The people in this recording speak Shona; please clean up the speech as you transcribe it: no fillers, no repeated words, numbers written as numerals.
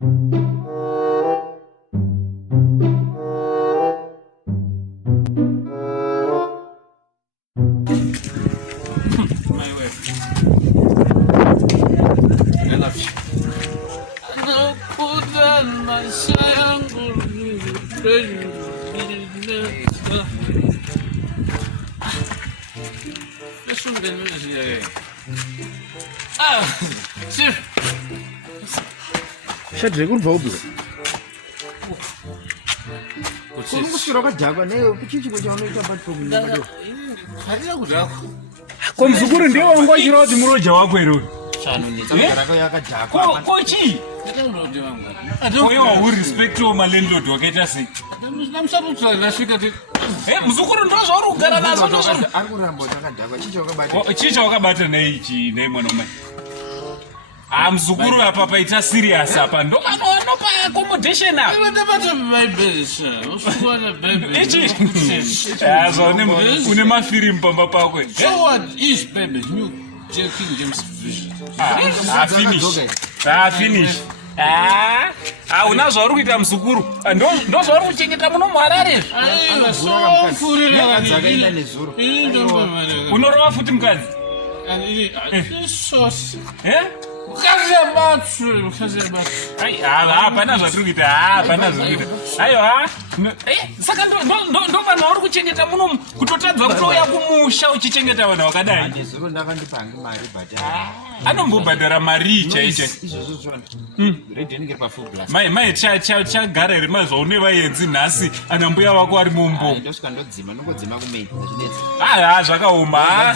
My wife. I love you. Chidhakwa ubva kusvika wakadhakwa newe kuchichiko chaunoita patikomunaa ko muzukuru ndiye wanga wachira kuti muroja wako ere kochi uye waurespectawo malandlord wakaita sei muzukuru ndo zvauri kugara nazo ari kuramba kuti akadhakwa chii chawakabata neichi nemwana wamai muzukuru apa paita serious apa ndopa accommodation apa ichi une mafirimu pamba pako finish hauna zvauri kuita muzukuru ndo zvauri kuchengeta muno muharare unorova futi mukadzi hapana zvatiri kuita hapana zviri kuita aiwa saka ndo vanhu vari kuchengeta munomu kutotadza kutouya kumusha uchichengeta vanhu vakadai anombobhadhara mari chaiche mai chagara here mazvaune vaenzi nhasi ana mbuya vako ari mumbo zvakaoma